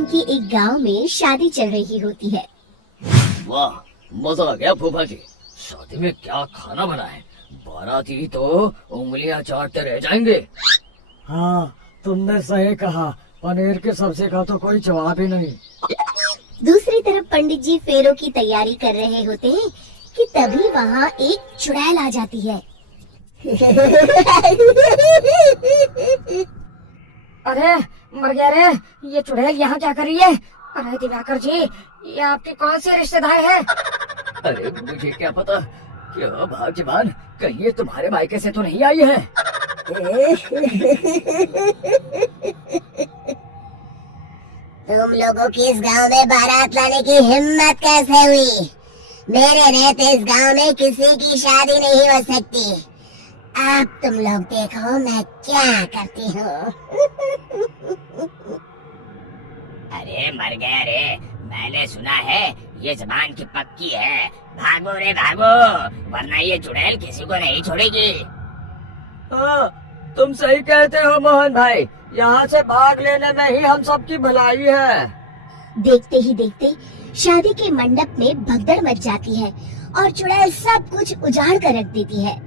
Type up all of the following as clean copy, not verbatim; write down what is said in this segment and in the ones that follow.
नाम के एक गांव में शादी चल रही होती है। वाह, मजा आ गया फूफा जी। शादी में क्या खाना बना है, बाराती तो उंगलियां चाटते रह जाएंगे। हाँ, तुमने सही कहा। पनीर की सब्जी का तो कोई जवाब ही नहीं। दूसरी तरफ पंडित जी फेरों की तैयारी कर रहे होते हैं कि तभी वहाँ एक चुड़ैल आ जाती है। अरे मर गया रे, ये चुड़ैल यहाँ क्या कर रही है? अरे दिवाकर जी, ये आपके कौन से रिश्तेदार है? अरे मुझे क्या पता, क्या भाग्यवान, कहीं ये तुम्हारे मायके से तो नहीं आई है। तुम लोगों की इस गांव में बारात लाने की हिम्मत कैसे हुई? मेरे रहते इस गांव में किसी की शादी नहीं हो सकती। अब तुम लोग देखो मैं क्या करती हूँ। अरे मर गया रे, मैंने सुना है ये जबान की पक्की है। भागो रे भागो, वरना ये चुड़ैल किसी को नहीं छोड़ेगी। हाँ, तुम सही कहते हो मोहन भाई। यहाँ से भाग लेने में ही हम सबकी भलाई है। देखते ही देखते शादी के मंडप में भगदड़ मच जाती है और चुड़ैल सब कुछ उजाड़ कर रख देती है।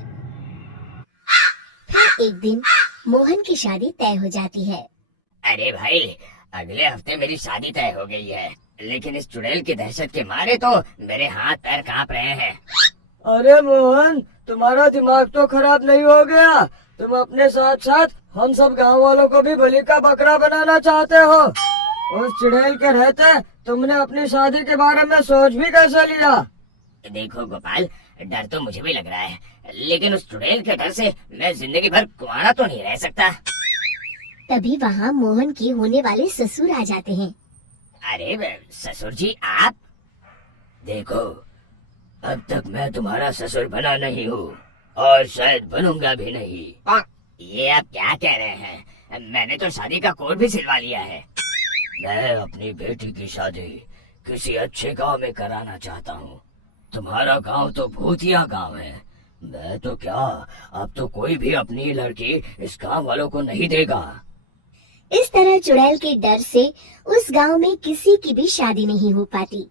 फिर एक दिन मोहन की शादी तय हो जाती है। अरे भाई, अगले हफ्ते मेरी शादी तय हो गई है, लेकिन इस चुड़ैल की दहशत के मारे तो मेरे हाथ पैर कांप रहे हैं। अरे मोहन, तुम्हारा दिमाग तो खराब नहीं हो गया? तुम अपने साथ साथ हम सब गांव वालों को भी बलि का बकरा बनाना चाहते हो? उस चुड़ैल के रहते तुमने अपनी शादी के बारे में सोच भी कैसे लिया? देखो गोपाल, डर तो मुझे भी लग रहा है, लेकिन उस चुड़ैल के डर से मैं जिंदगी भर कुंवारा तो नहीं रह सकता। तभी वहाँ मोहन के होने वाले ससुर आ जाते हैं। अरे ससुर जी आप? देखो, अब तक मैं तुम्हारा ससुर बना नहीं हूँ और शायद बनूंगा भी नहीं। ये आप क्या कह रहे हैं? मैंने तो शादी का कोड भी सिलवा लिया है। मैं अपनी बेटी की शादी किसी अच्छे गांव में कराना चाहता हूँ। तुम्हारा गांव तो भूतिया गांव है। मैं तो क्या, अब तो कोई भी अपनी लड़की इस गांव वालों को नहीं देगा। इस तरह चुड़ैल के डर से उस गांव में किसी की भी शादी नहीं हो पाती।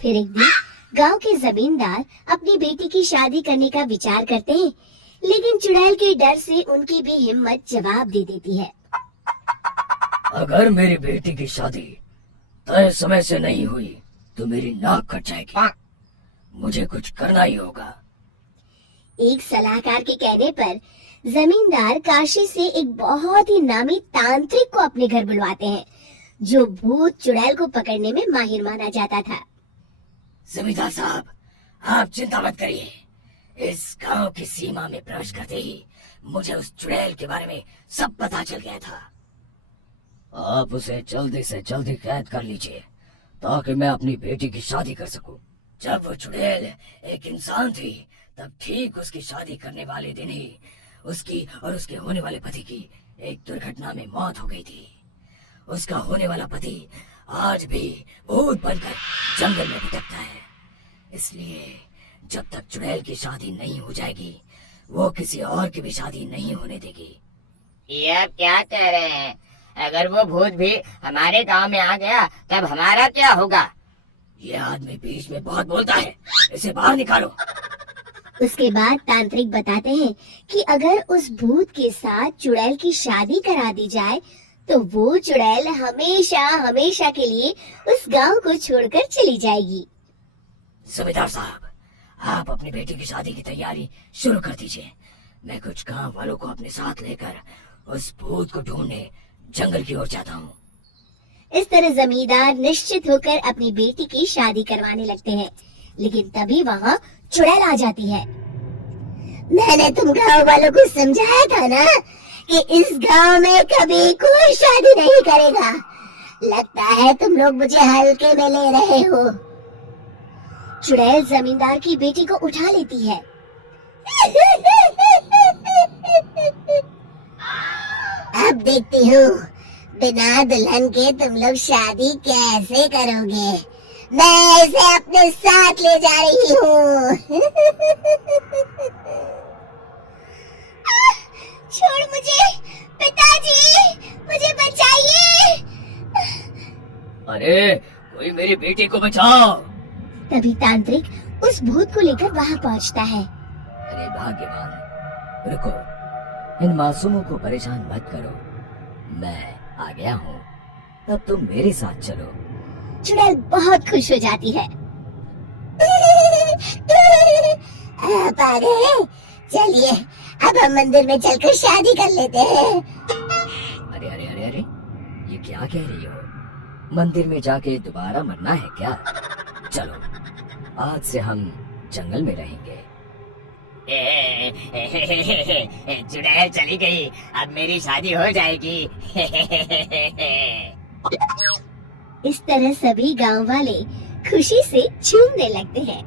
फिर एक दिन गांव के जमींदार अपनी बेटी की शादी करने का विचार करते हैं, लेकिन चुड़ैल के डर से उनकी भी हिम्मत जवाब दे देती है। अगर मेरी बेटी की शादी तय समय से नहीं हुई तो मेरी नाक कट जाएगी। मुझे कुछ करना ही होगा। एक सलाहकार के कहने पर जमींदार काशी से एक बहुत ही नामी तांत्रिक को अपने घर बुलवाते हैं, जो भूत चुड़ैल को पकड़ने में माहिर माना जाता था। जमींदार साहब, आप चिंता मत करिए। इस गांव की सीमा में प्रवेश करते ही मुझे उस चुड़ैल के बारे में सब पता चल गया था। आप उसे जल्दी से जल्दी कैद कर लीजिए ताकि मैं अपनी बेटी की शादी कर सकूं। जब वो चुड़ैल एक इंसान थी, तब ठीक उसकी शादी करने वाले दिन ही उसकी और उसके होने वाले पति की एक दुर्घटना में मौत हो गई थी। उसका होने वाला पति आज भी भूत बनकर जंगल में भटकता है। इसलिए जब तक चुड़ैल की शादी नहीं हो जाएगी, वो किसी और की भी शादी नहीं होने देगी। ये आप क्या कह रहे हैं? अगर वो भूत भी हमारे गांव में आ गया तब हमारा क्या होगा? ये आदमी बीच में बहुत बोलता है, इसे बाहर निकालो। उसके बाद तांत्रिक बताते हैं कि अगर उस भूत के साथ चुड़ैल की शादी करा दी जाए तो वो चुड़ैल हमेशा हमेशा के लिए उस गांव को छोड़कर चली जाएगी। जमींदार साहब, आप अपनी बेटी की शादी की तैयारी शुरू कर दीजिए। मैं कुछ गांव वालों को अपने साथ लेकर उस भूत को ढूंढने जंगल की ओर जाता हूँ। इस तरह जमींदार निश्चित होकर अपनी बेटी की शादी करवाने लगते हैं, लेकिन तभी वहाँ चुड़ैल आ जाती है। मैंने तुम गांव वालों को समझाया था ना कि इस गांव में कभी कोई शादी नहीं करेगा। लगता है तुम लोग मुझे हल्के में ले रहे हो। चुड़ैल जमींदार की बेटी को उठा लेती है। अब देखती हूँ बिना दुल्हन के तुम लोग शादी कैसे करोगे। मैं इसे अपने साथ ले जा रही हूँ। छोड़ मुझे, पिताजी, मुझे बचाइए। अरे कोई मेरी बेटी को बचाओ। तभी तांत्रिक उस भूत को लेकर वहाँ पहुँचता है। अरे भाग्यवान, रुको, इन मासूमों को परेशान मत करो, मैं आ गया हूँ, अब तुम मेरे साथ चलो। चुड़ैल बहुत खुश हो जाती है। आप आ गए, चलिए अब हम मंदिर में चलकर शादी कर लेते हैं। अरे अरे अरे अरे, ये क्या कह रही हो? मंदिर में जाके दोबारा मरना है क्या? चलो, आज से हम जंगल में रहेंगे। चुड़ैल चली गई, अब मेरी शादी हो जाएगी। इस तरह सभी गांव वाले खुशी से झूमने लगते हैं।